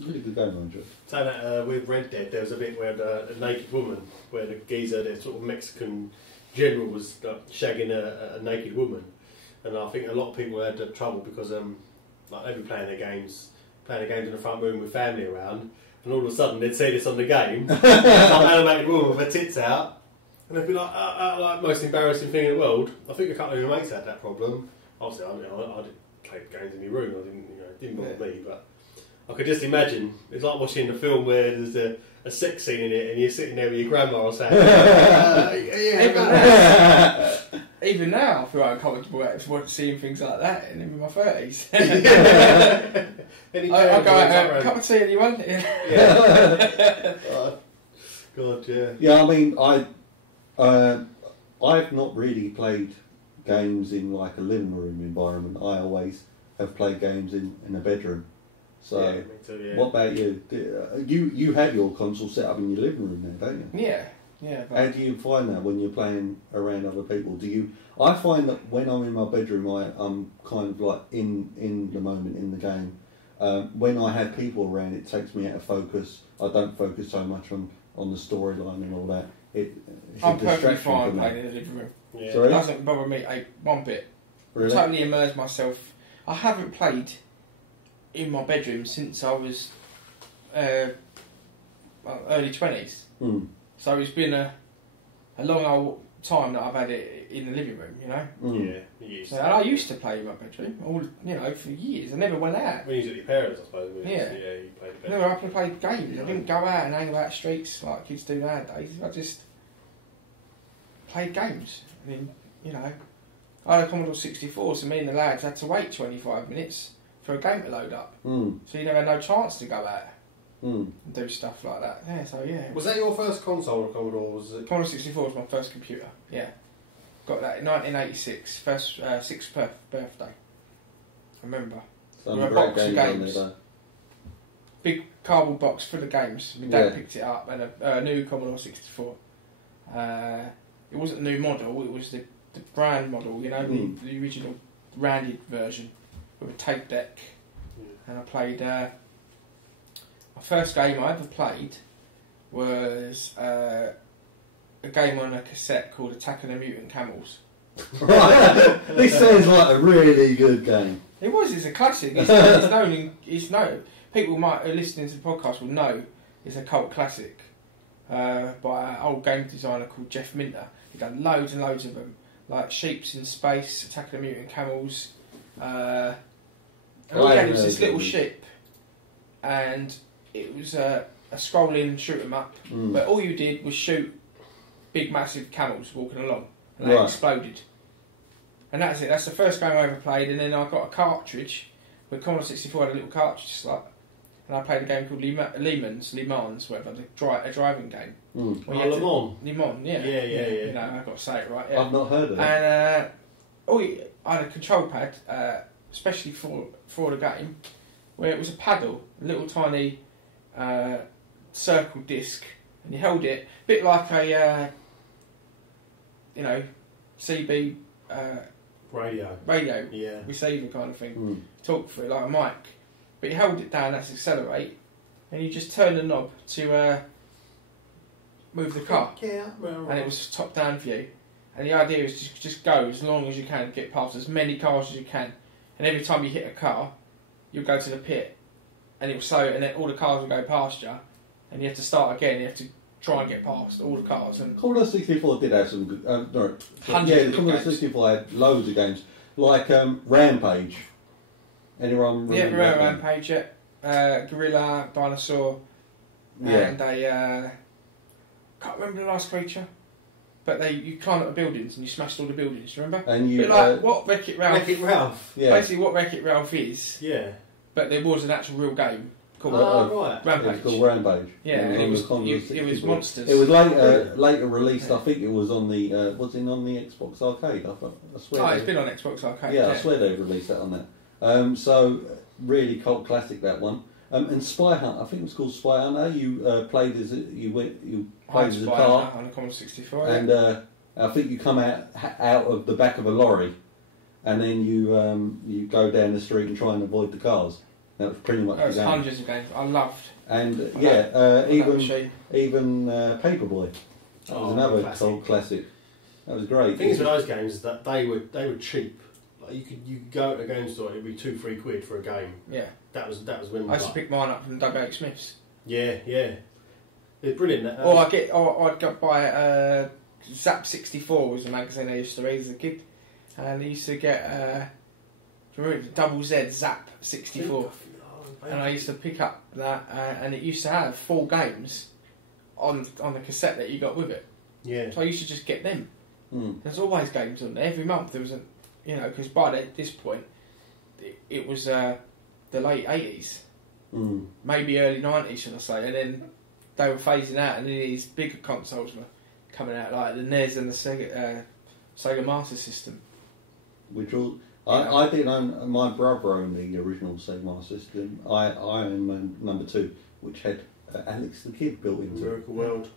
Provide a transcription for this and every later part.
Really good game, Andrew. So that with Red Dead, there was a bit where a naked woman, where the geezer, the sort of Mexican general, was shagging a naked woman, and I think a lot of people had trouble because like they'd be playing their games in the front room with family around, and all of a sudden they'd see this on the game, some animated woman with her tits out, and they'd be like, like most embarrassing thing in the world. I think a couple of your mates had that problem. Obviously, I didn't play games in my room. I didn't, it didn't bother me, but I could just imagine. It's like watching the film where there's a sex scene in it, and you're sitting there with your grandma or something. Even now, I feel uncomfortable seeing things like that, and in my 30s. I go out, a cup of tea, anyone? Yeah. God, yeah. Yeah, I mean, I've not really played games in like a living room environment. I always have played games in a bedroom. So, yeah, me too, yeah. What about you? You have your console set up in your living room now, don't you? Yeah. Yeah. How do you find that when you're playing around other people? I find that when I'm in my bedroom, I'm kind of like in the moment in the game. When I have people around, it takes me out of focus. I don't focus so much on the storyline and all that. I'm perfectly fine playing in the living room. Yeah. It doesn't bother me one bit. Really? I totally immerse myself. I haven't played in my bedroom since I was early 20s. Mm. So it's been a long old time that I've had it in the living room, you know. Mm. Yeah, and I used to play in my bedroom, for years. I never went out. When you was at your parents, I suppose. Yeah. You played a bit. No, I played games. I didn't go out and hang about streets like kids do nowadays. I just played games. I mean, I had a Commodore 64, so me and the lads had to wait 25 minutes for a game to load up. Mm. So you never had no chance to go out and do stuff like that. Yeah, so yeah. Was that your first console, or Commodore? Was it? Commodore 64 was my first computer, yeah. Got that in 1986, first 6th birthday. I remember. There were a box of games. Big cardboard box full of games. My dad picked it up, and a new Commodore 64. It wasn't a new model, it was the brand model, the original rounded version with a tape deck. And I played... my first game I ever played was a game on a cassette called Attack of the Mutant Camels. Right. This sounds like a really good game. It was. It's a classic. It's known. People listening to the podcast will know it's a cult classic by an old game designer called Jeff Minter. He's done loads and loads of them, like Sheeps in Space, Attack of the Mutant Camels. And all you had was this little ship, and it was a scrolling shoot 'em up, but all you did was shoot big massive camels walking along, and they exploded. And that's it. That's the first game I ever played. And then I got a cartridge. With Commodore 64 had a little cartridge slot, and I played a game called Le Mans, whatever, a driving game. Le Mans, yeah. Yeah. I've got to say it right. Yeah. I've not heard of it. And I had a control pad, especially for the game, where it was a paddle, a little tiny circle disc, and you held it, a bit like a CB radio receiver kind of thing. Talk for it like a mic, but you held it down, that's accelerate, and you just turn the knob to move the car. And it was top down view, and the idea is just go as long as you can, get past as many cars as you can, and every time you hit a car you'll go to the pit, and it will slow, and then all the cars will go past you, and you have to start again. You have to try and get past all the cars. And Commodore 64 did have some good... the Commodore 64 had loads of games, like Rampage. Anyone remember Rampage, Gorilla, Dinosaur, and a... can't remember the last creature, but you climbed up the buildings and you smashed all the buildings, remember? And you... what Wreck-It Ralph... Wreck-It Ralph. Yeah. Basically what Wreck-It Ralph is, yeah. But there was an actual real game called right. Rampage. It was called Rampage. Yeah, and it was monsters. It was later released. I think it was on the was it on the Xbox Arcade? I swear. It's been on Xbox Arcade. Yeah, I swear they released that on that. So really cult classic, that one. And Spy Hunt, I think it was called Spy Hunter. You played as a car on a Commodore 64, and I think you come out of the back of a lorry, and then you go down the street and try and avoid the cars. That was pretty much There was the game. hundreds of games I loved. And that even Paperboy. That was another classic. cult classic. That was great. The thing is with those games is that they were cheap. Like you could go to a game store, it'd be £2-3 for a game. Yeah. That was when I used to pick mine up from W.H. Smith's. Yeah. It's brilliant. Or I'd go buy Zap 64 was a magazine I used to read as a kid, and I used to get do you remember the Double Z Zap 64, and I used to pick up that, and it used to have 4 games on the cassette that you got with it. Yeah. So I used to just get them. Mm. There's always games on there. Every month there was because by this point it was the late 80s, maybe early 90s, should I say, and then they were phasing out, and then these bigger consoles were coming out, like the NES and the Sega Master System. Which all I didn't own. My brother owned the original Sega Master System. I owned number 2, which had Alex the Kid built into it. Miracle World.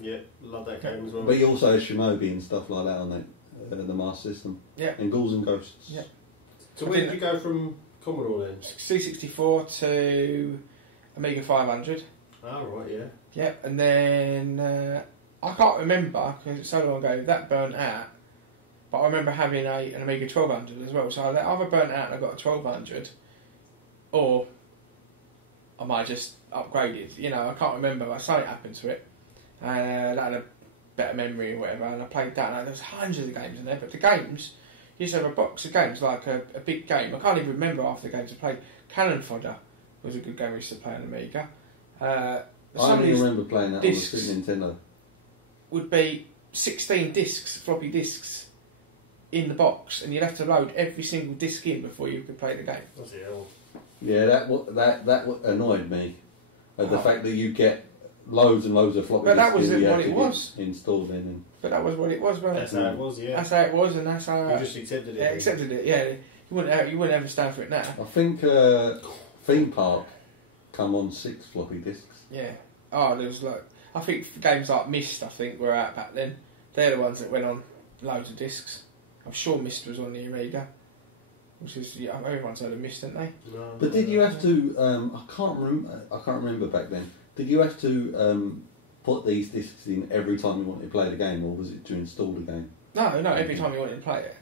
Yeah, love that game as well. But he also had Shinobi and stuff like that on that the Master System. Yeah. And Ghouls and Ghosts. Yeah. So where did you go from Commodore then? C64 to Amiga 500. Oh right, yeah. Yeah, and then I can't remember because it's so long ago that burnt out. But I remember having an Amiga 1200 as well. So that either burnt out and I got a 1200, or I might have just upgraded. I can't remember. But something happened to it, and that had a better memory or whatever. And I played that. And there was hundreds of games in there, but the games you used to have a box of games, like a big game. I can't even remember half the games I played. Cannon Fodder was a good game we used to play on Amiga. I only remember playing that on the discs Super Nintendo. Would be 16 discs, floppy discs, in the box, and you'd have to load every single disc in before you could play the game. That's the hell. Yeah, that annoyed me. The fact that you get loads and loads of floppy But that disks was you what had it to was. get installed in. And But that was what it was, wasn't it? That's how it was, yeah. That's how it was, and that's how You just accepted it. yeah, accepted it. Yeah, you wouldn't ever stand for it now. I think Theme Park come on 6 floppy disks. Yeah. Oh, there was I think games like Myst, I think, were out back then. They're the ones that went on loads of discs. I'm sure Myst was on the Amiga, which is everyone's heard of Myst, haven't they? No, But did you have to? I can't remember back then. Did you have to put these discs in every time you wanted to play the game, or was it to install the game? No, every time you wanted to play it.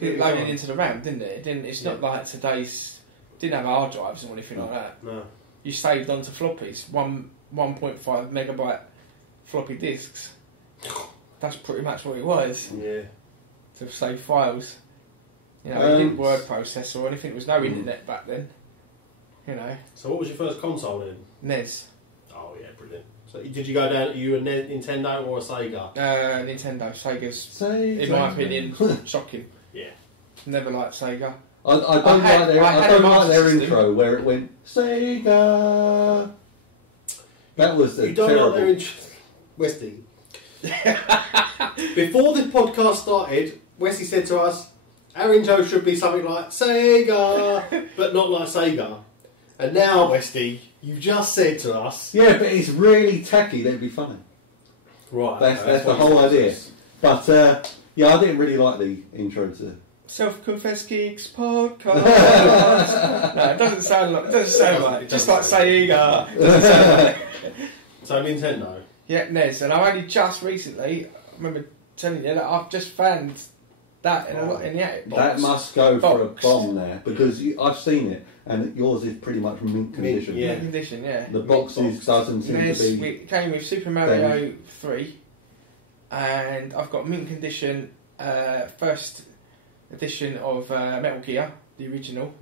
It loaded into the RAM, didn't it? It didn't. It's not like today's. Didn't have hard drives or anything like that. No. You saved onto floppies, 1.5 megabyte floppy disks. That's pretty much what it was. Yeah. To save files. It didn't word processor or anything. There was no internet back then. So what was your first console then? NES. Oh yeah, brilliant. So did you go down? Are you a Nintendo or a Sega? Nintendo. Sega's, in my opinion, shocking. Yeah. Never liked Sega. I don't like their System. intro where it went Sega. That was You don't terrible. like their intro, Westy. Before this podcast started, Wesley said to us, our intro should be something like Sega, but not like Sega. And now, Westy, you've just said to us... Yeah, but it's really tacky. That'd be funny. Right. That's the whole idea. But I didn't really like the intro to... Self-Confessed Geeks podcast. No, it doesn't sound like it. Just like Sega. It doesn't sound like it. So Nintendo. Yeah, NES, and I only just recently, I remember telling you that I've just found that in the attic box. That must go for a bomb there, because I've seen it, and yours is pretty much mint condition. Yeah, condition, yeah. The boxes doesn't seem NES, to be... It came with Super Mario 3, and I've got mint condition first edition of Metal Gear, the original.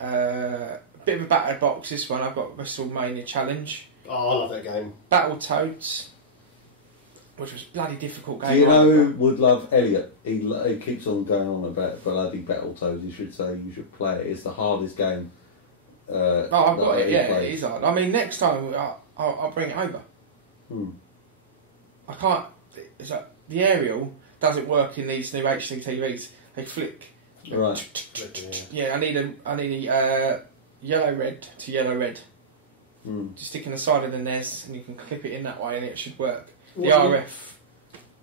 Bit of a battered box, this one. I've got WrestleMania Challenge. Oh, I love that game. Battletoads, which was a bloody difficult game. Do you know who would love Elliot? He keeps on going on about bloody Battletoads. You should play it. It's the hardest game. I've got it. Yeah, it is hard. I mean, next time I'll bring it over. I can't. It's like the aerial doesn't work in these new HD TVs. They flick. Right. Yeah, I need a yellow red to yellow red. Just stick in the side of the NES, and you can clip it in that way, and it should work. The RF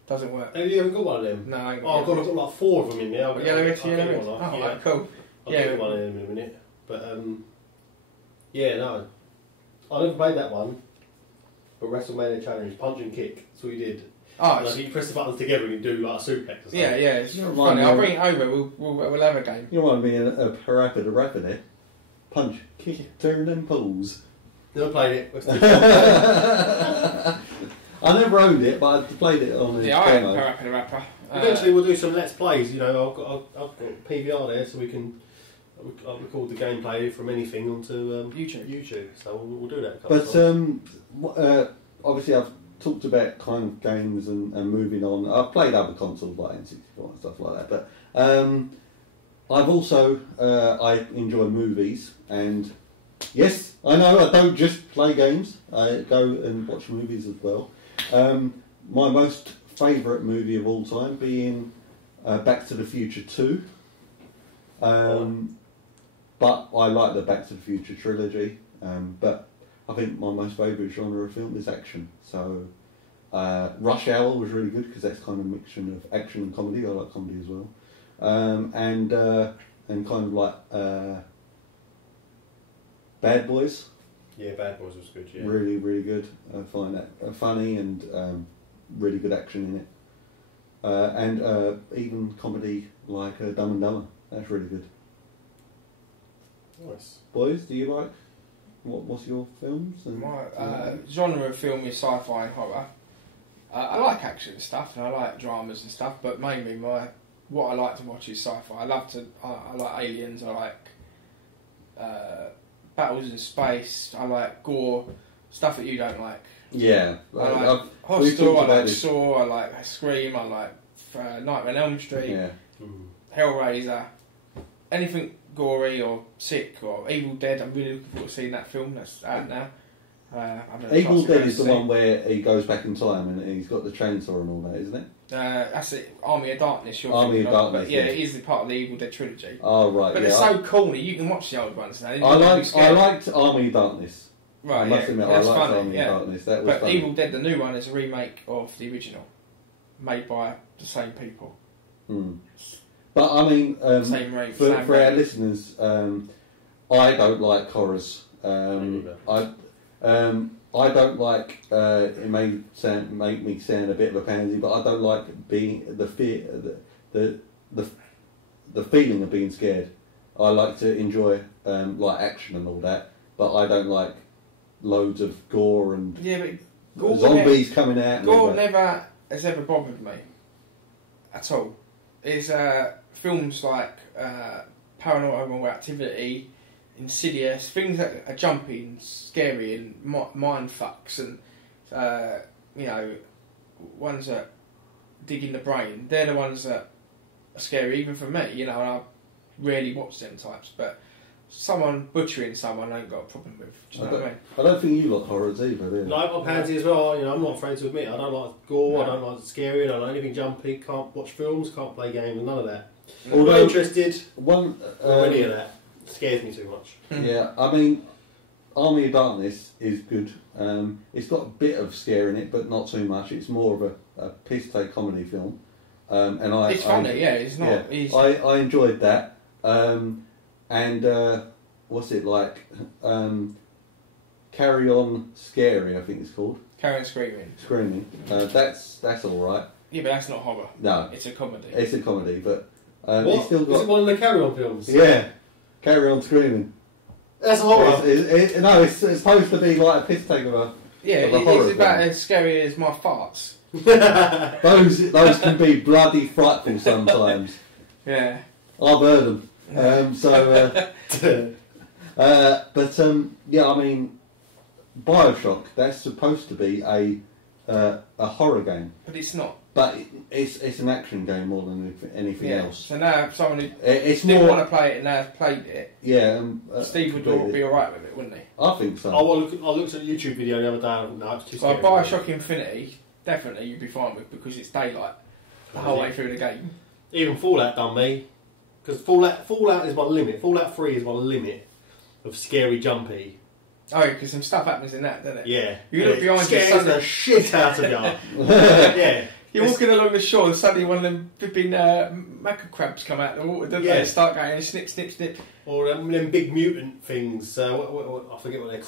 doesn't work. Have you ever got one of them? No, I ain't I've got like 4 of them in there. yellow red to yellow red. Oh, yeah. right, cool. I'll get one in a minute. But Yeah, no. I never played that one, but WrestleMania Challenge, punch and kick, that's what you did. Oh, Like, you press the buttons together and you do like a suplex or something. yeah, it's You funny. remind I'll me bring it over. We'll have a game. You want to be a parappa the rapper there? Punch, kick, turn and pose. Never played it. I never owned it, but I played it on the Yeah, I had demo. Parappa the Rapper. Eventually we'll do some Let's Plays, you know, I've got PVR there so we can I'll record the gameplay from anything onto YouTube. So we'll do that a couple of times. Obviously I've talked about kind of games and moving on. I've played other consoles like N64 and stuff like that, but I've also I enjoy movies, and yes, I know I don't just play games. I go and watch movies as well. My most favourite movie of all time being Back to the Future 2. But I like the Back to the Future trilogy. But I think my most favourite genre of film is action. So Rush Hour was really good because that's kind of a mixture of action and comedy. I like comedy as well. And kind of like Bad Boys. Yeah, Bad Boys was good, yeah. Really, really good. I find that funny and really good action in it. And even comedy like Dumb and Dumber. That's really good. Nice. Boys, do you like? What's your films? And My genre of film is sci-fi and horror. I like action stuff and I like dramas and stuff, but mainly what I like to watch is sci-fi. I like aliens. I like battles in space. I like gore, stuff that you don't like. Yeah, I like Hostel. I like Saw. I like Scream. I like Nightmare on Elm Street. Yeah. Hellraiser. Anything gory or sick or Evil Dead. I'm really looking forward to seeing that film that's out now. Evil Dead is the one where he goes back in time and he's got the chainsaw and all that, isn't it? That's it. Army of Darkness. Army of Darkness. But yeah, it is part of the Evil Dead trilogy. Oh right. But yeah, it's so corny. You can watch the old ones now. I liked Army of Darkness. Right. I must admit, I liked funny, Army of Darkness. That was but funny. Evil Dead, the new one, is a remake of the original, made by the same people. But I mean, Same rate, for same our rate. listeners, I don't like horrors. I don't like. It may make me sound a bit of a pansy, but I don't like being the fear, the feeling of being scared. I like to enjoy like action and all that, but I don't like loads of gore and but zombies coming out. And all gore that. never has ever bothered me at all. It's films like Paranormal Activity, Insidious, things that are jumpy and scary and mind fucks and ones that dig in the brain. They're the ones that are scary even for me. You know, and I rarely watch them types, but someone butchering someone I ain't got a problem with. Do you know what I mean? I don't think you like horrors either, do you? No, I've got pansy as well. You know, I'm not afraid to admit I don't like gore. No. I don't like scary. I don't like anything jumpy. Can't watch films. Can't play games. None of that. Although Not interested. One in any of that. Scares me too much. Yeah, I mean, Army of Darkness is good. It's got a bit of scare in it, but not too much. It's more of a piss-take comedy film. It's funny, it's not. Yeah, I enjoyed that. What's it like? Carry On Scary, I think it's called. Carry On Screaming. Screaming. That's all right. Yeah, but that's not horror. No, It's a comedy. it's a comedy, but What? it's still got. Is it one of the Carry On films? Yeah, Carry On Screaming. That's a horror. It's supposed to be like a piss take of a. Yeah, of a horror it's about film. as scary as my farts. Those can be bloody frightful sometimes. Yeah. I've heard them. Yeah, I mean, BioShock. That's supposed to be a horror game, But it's not. but it's an action game more than anything else. So now if someone who It's didn't more. want to play it and now has played it, Yeah, Steve would completely. be alright with it, wouldn't he? I think so. I looked at a YouTube video the other day. No, it's too Well, scary. BioShock Infinity, definitely you'd be fine with because it's daylight the whole way through the game. Even Fallout done me. Because Fallout is my limit. Fallout 3 is my limit of scary jumpy. Oh, because some stuff happens in that, doesn't it? Yeah. You look behind you, scares suddenly- the shit out of you. Yeah. You're walking along the shore and suddenly one of them flipping mackerel crabs come out of the water, don't they? Start going snip, snip, snip. Or them big mutant things. I forget what they're called.